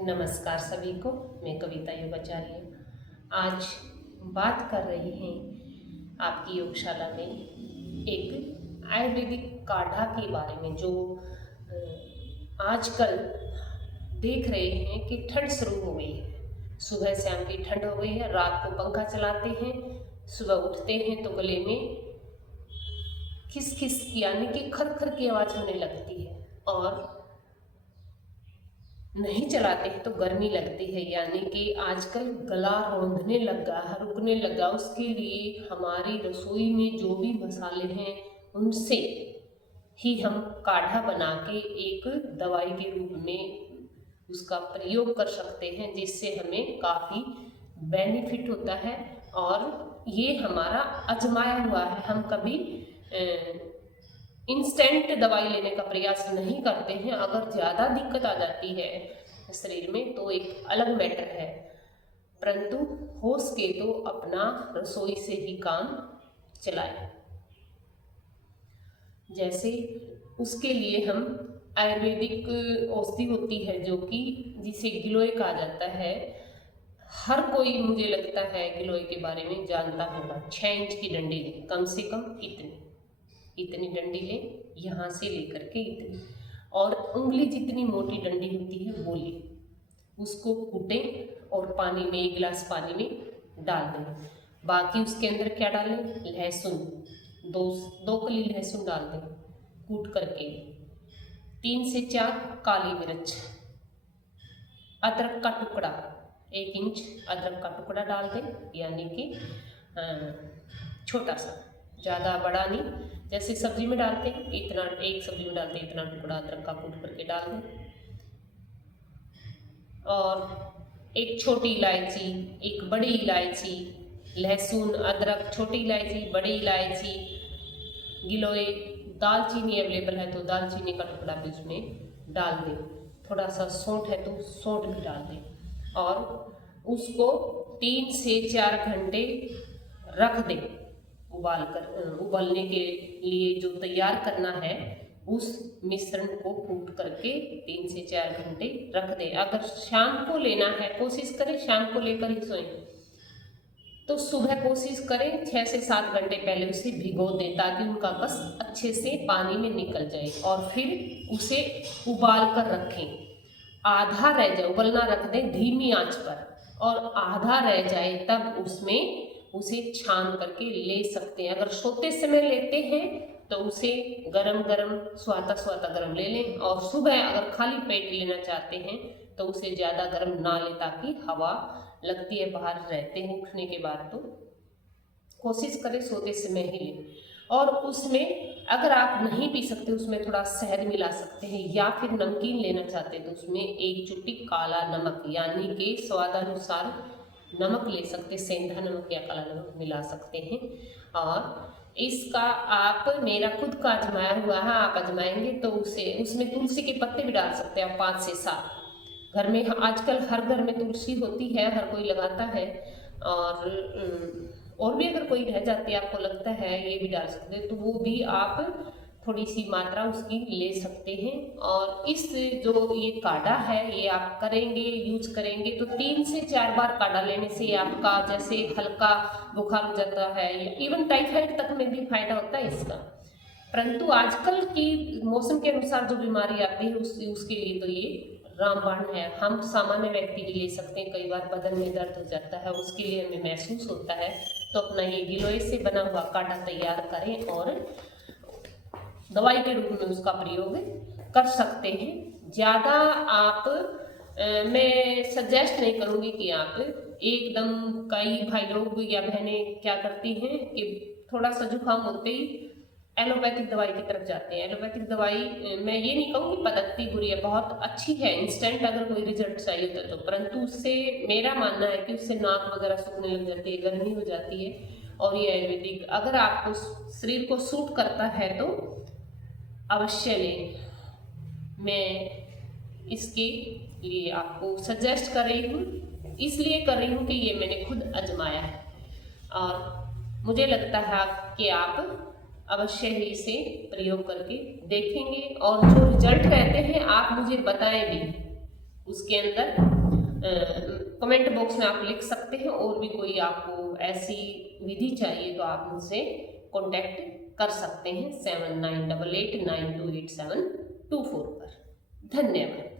नमस्कार सभी को। मैं कविता योगाचार्य आज बात कर रही हैं आपकी योगशाला में एक आयुर्वेदिक काढ़ा के बारे में जो आजकल देख रहे हैं कि ठंड शुरू हो गई है। सुबह शाम की ठंड हो गई है, रात को पंखा चलाते हैं, सुबह उठते हैं तो गले में खिस खिस यानी कि खर खर की आवाज़ होने लगती है और नहीं चलाते हैं तो गर्मी लगती है, यानी कि आजकल गला रौंदने लगा है, रुकने लगा। उसके लिए हमारी रसोई में जो भी मसाले हैं उनसे ही हम काढ़ा बना के एक दवाई के रूप में उसका प्रयोग कर सकते हैं, जिससे हमें काफ़ी बेनिफिट होता है। और ये हमारा आजमाया हुआ है, हम कभी इंस्टेंट दवाई लेने का प्रयास नहीं करते हैं। अगर ज़्यादा दिक्कत आ जाती है शरीर में तो एक अलग मैटर है, परंतु हो सके तो अपना रसोई से ही काम चलाएं। जैसे उसके लिए हम आयुर्वेदिक औषधि होती है जो कि जिसे गिलोय कहा जाता है। हर कोई मुझे लगता है गिलोय के बारे में जानता होगा। 6 इंच की डंडी लें, कम से कम इतनी डंडी लें, यहाँ से लेकर के इतनी, और उंगली जितनी मोटी डंडी होती है वो लें। उसको कूटें और पानी में 1 गिलास पानी में डाल दें। बाकी उसके अंदर क्या डालें? लहसुन, दो कली लहसुन डाल दें कूट करके। 3 से 4 काली मिर्च, अदरक का टुकड़ा 1 इंच अदरक का टुकड़ा डाल दें, यानी कि छोटा सा, ज़्यादा बड़ा नहीं। जैसे सब्जी में डालते हैं इतना, एक सब्जी में डालते हैं इतना टुकड़ा अदरक का कूट करके डाल दें। और एक छोटी इलायची, एक बड़ी इलायची, लहसुन, अदरक, छोटी इलायची, बड़ी इलायची, गिलोय, दालचीनी अवेलेबल है तो दालचीनी का टुकड़ा भी उसमें डाल दें। थोड़ा सा सौंठ है तो सौंठ भी डाल दें और उसको 3 से 4 घंटे रख दें। उबालने के लिए जो तैयार करना है उस मिश्रण को कूट करके 3 से 4 घंटे रख दें। अगर शाम को लेना है, कोशिश करें शाम को लेकर ही सोएं, तो सुबह कोशिश करें 6 से 7 घंटे पहले उसे भिगो दें ताकि उनका कस अच्छे से पानी में निकल जाए। और फिर उसे उबाल कर रखें। आधा रह जाए, उबलना रख दें धीमी आंच पर, और आधा रह जाए तब उसमें उसे छान करके ले सकते हैं। अगर सोते समय लेते हैं तो उसे गरम गरम स्वाता गरम ले लें, और सुबह अगर खाली पेट लेना चाहते हैं तो उसे ज़्यादा गरम ना लें ताकि हवा लगती है, बाहर रहते हैं उठने के बाद, तो कोशिश करें सोते समय ही लें। और उसमें अगर आप नहीं पी सकते उसमें थोड़ा शहद मिला सकते हैं, या फिर नमकीन लेना चाहते हैं तो उसमें 1 चुटकी काला नमक यानी कि स्वादानुसार नमक ले सकते, सेंधा नमक या काला नमक मिला सकते हैं। और इसका आप, मेरा खुद का आजमाया हुआ है, आप आजमाएंगे तो उसमें तुलसी के पत्ते भी डाल सकते हैं आप 5 से 7। घर में आजकल हर घर में तुलसी होती है, हर कोई लगाता है। और भी अगर कोई रह जाती है आपको लगता है ये भी डाल सकते हैं तो वो भी आप थोड़ी सी मात्रा उसकी ले सकते हैं। और इस जो ये काढ़ा है ये आप करेंगे, यूज करेंगे तो 3 से 4 बार काढ़ा लेने से आपका जैसे हल्का बुखार हो जाता है, इवन टाइफाइड तक में भी फायदा होता है इसका। परंतु आजकल की मौसम के अनुसार जो बीमारी आती है उसके लिए तो ये रामबाण है। हम सामान्य व्यक्ति भी ले सकते हैं। कई बार बदन में दर्द हो जाता है, उसके लिए हमें महसूस होता है तो अपना ये गिलोय से बना हुआ काढ़ा तैयार करें और दवाई के रूप में उसका प्रयोग कर सकते हैं। ज़्यादा आप मैं सजेस्ट नहीं करूँगी कि आप एकदम, कई भाई लोग या बहनें क्या करती हैं कि थोड़ा सा जुकाम होते ही एलोपैथिक दवाई की तरफ जाते हैं। एलोपैथिक दवाई मैं ये नहीं कहूँगी पद्धति बुरी है, बहुत अच्छी है, इंस्टेंट अगर कोई रिजल्ट चाहिए तो परंतु उससे मेरा मानना है कि उससे नाक वगैरह सूखने लग जाती है, गर्मी हो जाती है। और ये आयुर्वेदिक अगर आपको शरीर को सूट करता है तो अवश्य लें। मैं इसके लिए आपको सजेस्ट कर रही हूँ, इसलिए कर रही हूँ कि ये मैंने खुद आजमाया है और मुझे लगता है कि आप अवश्य ही इसे प्रयोग करके देखेंगे और जो रिजल्ट रहते हैं आप मुझे बताएं भी, उसके अंदर कमेंट बॉक्स में आप लिख सकते हैं। और भी कोई आपको ऐसी विधि चाहिए तो आप मुझसे कॉन्टैक्ट कर सकते हैं 7988928724 पर। धन्यवाद।